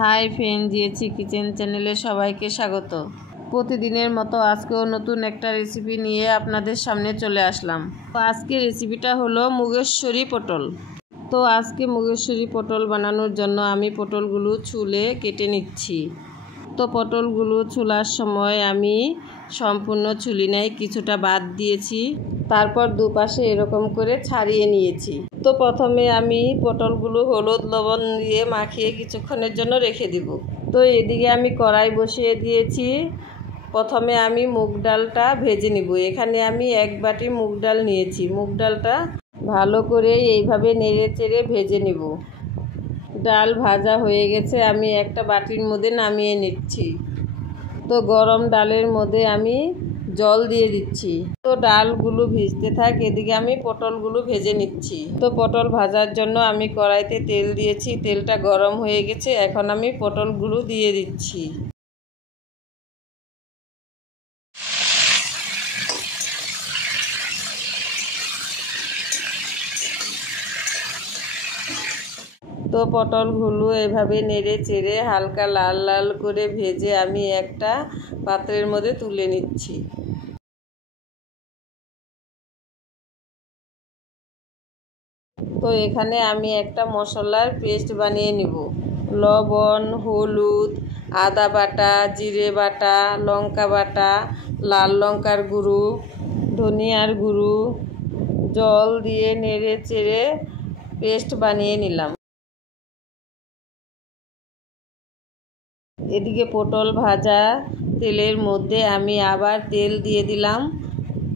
Hi friend, জিএচি kitchen চ্যানেলে সবাইকে স্বাগত। প্রতিদিনের মতো আজকেও নতুন একটা রেসিপি নিয়ে আপনাদের সামনে চলে আসলাম। তো আজকে রেসিপিটা হলো মুগেশ্বরী পটল। তো আজকে মুগেশ্বরী পটল বানানোর জন্য আমি পটলগুলো ছুলে কেটে নিচ্ছি। তো পটলগুলো ছুলার সময় আমি সম্পূর্ণ ছুলি নাই, কিছুটা বাদ দিয়েছি। তারপর দুপাশে এরকম করে ছাড়িয়ে নিয়েছি। তো প্রথমে আমি পটলগুলো হলুদ লবণ দিয়ে মাখিয়ে কিছুক্ষণের জন্য রেখে দিব। তো এদিকে আমি কড়াই বসিয়ে দিয়েছি। প্রথমে আমি মুগ ডালটা ভেজে নিব। এখানে আমি 1 বাটি মুগ ডাল নিয়েছি। মুগ ডালটা ভালো করে এইভাবে নেড়ে চেড়ে ভেজে নিব। ডাল ভাজা হয়ে গেছে, আমি একটা বাটির মধ্যে নামিয়ে নিচ্ছি। তো গরম ডালের মধ্যে আমি জল দিয়ে দিচ্ছি। তো ডালগুলো ভিজতে থাক, এদিকে আমি পটলগুলো ভেজে নিচ্ছি। তো পটল ভাজার জন্য আমি কড়াইতে তেল দিয়েছি। তেলটা গরম হয়ে গেছে, এখন আমি পটলগুলো দিয়ে দিচ্ছি। তো পটলগুলো এভাবে নেড়ে চেড়ে হালকা লাল লাল করে ভেজে আমি একটা পাত্রের মধ্যে তুলে নিচ্ছি। তো এখানে আমি একটা মশলার পেস্ট বানিয়ে নিব। লবণ, হলুদ, আদা বাটা, জিরে বাটা, লঙ্কা বাটা, লাল লঙ্কার গুঁড়ো, ধনিয়ার গুঁড়ো, জল দিয়ে নেড়ে চেড়ে পেস্ট বানিয়ে নিলাম। এদিকে পটল ভাজা তেলের মধ্যে আমি আবার তেল দিয়ে দিলাম।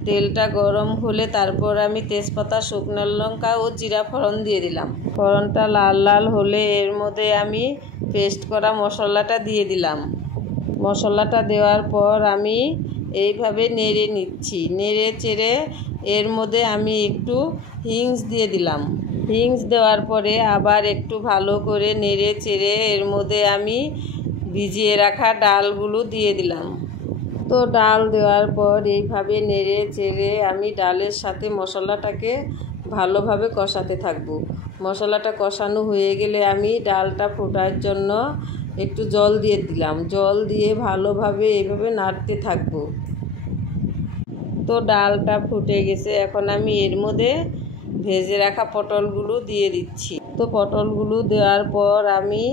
তেলটা গরম হলে তারপর আমি তেজপাতা, শুকনো লঙ্কা ও জিরা ফোড়ন দিয়ে দিলাম। ফোড়নটা লাল লাল হলে এর মধ্যে আমি পেস্ট করা মশলাটা দিয়ে দিলাম। মশলাটা দেওয়ার পর আমি এইভাবে নেড়ে নিচ্ছি। নেড়ে চেড়ে এর মধ্যে আমি একটু হিংস দিয়ে দিলাম। হিংস দেওয়ার পরে আবার একটু ভালো করে নেড়ে চেড়ে এর মধ্যে আমি ভিজিয়ে রাখা ডালগুলো দিয়ে দিলাম। তো ডাল দেওয়ার পর এইভাবে নেড়ে চেড়ে আমি ডালের সাথে মশলাটাকে ভালোভাবে কষাতে থাকবো। মশলাটা কষানো হয়ে গেলে আমি ডালটা ফোটার জন্য একটু জল দিয়ে দিলাম। জল দিয়ে ভালোভাবে এইভাবে নাড়তে থাকবো। তো ডালটা ফুটে গেছে, এখন আমি এর মধ্যে ভেজে রাখা পটলগুলো দিয়ে দিচ্ছি। তো পটলগুলো দেওয়ার পর আমি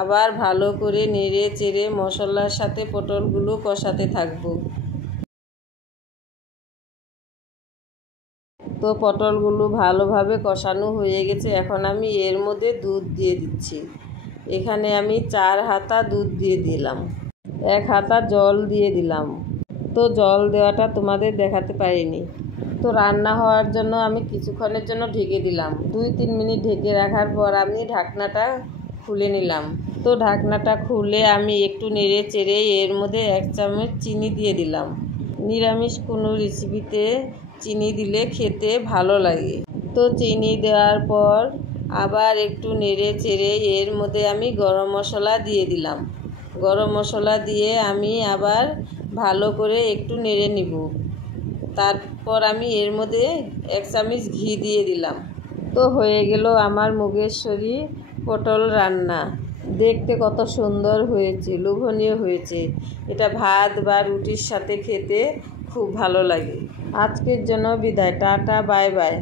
আবার ভালো করে নেড়ে চেড়ে মশলার সাথে পটলগুলো কষাতে থাকবো। তো পটলগুলো ভালোভাবে কষানো হয়ে গেছে, এখন আমি এর মধ্যে দুধ দিয়ে দিচ্ছি। এখানে আমি 4 হাতা দুধ দিয়ে দিলাম, 1 হাতা জল দিয়ে দিলাম। তো জল দেওয়াটা তোমাদের দেখাতে পারিনি। তো রান্না হওয়ার জন্য আমি কিছুক্ষণের জন্য ঢেকে দিলাম। 2-3 মিনিট ঢেকে রাখার পর আমি ঢাকনাটা খুলে নিলাম। তো ঢাকনাটা খুলে আমি একটু নেড়ে চেড়ে এর মধ্যে 1 চামচ চিনি দিয়ে দিলাম। নিরামিষ কোনো রেসিপিতে চিনি দিলে খেতে ভালো লাগে। তো চিনি দেওয়ার পর আবার একটু নেড়ে চেড়ে এর মধ্যে আমি গরম মশলা দিয়ে দিলাম। গরম মশলা দিয়ে আমি আবার ভালো করে একটু নেড়ে নিব। তারপর আমি এর মধ্যে 1 চামচ ঘি দিয়ে দিলাম। তো হয়ে গেল আমার মুগেশ্বরী পটল রান্না। দেখতে কত সুন্দর হয়েছে, লোভনীয় হয়েছে। এটা ভাত বা রুটির সাথে খেতে খুব ভালো লাগে। আজকের জন্য বিদায়, টাটা, বাই বাই।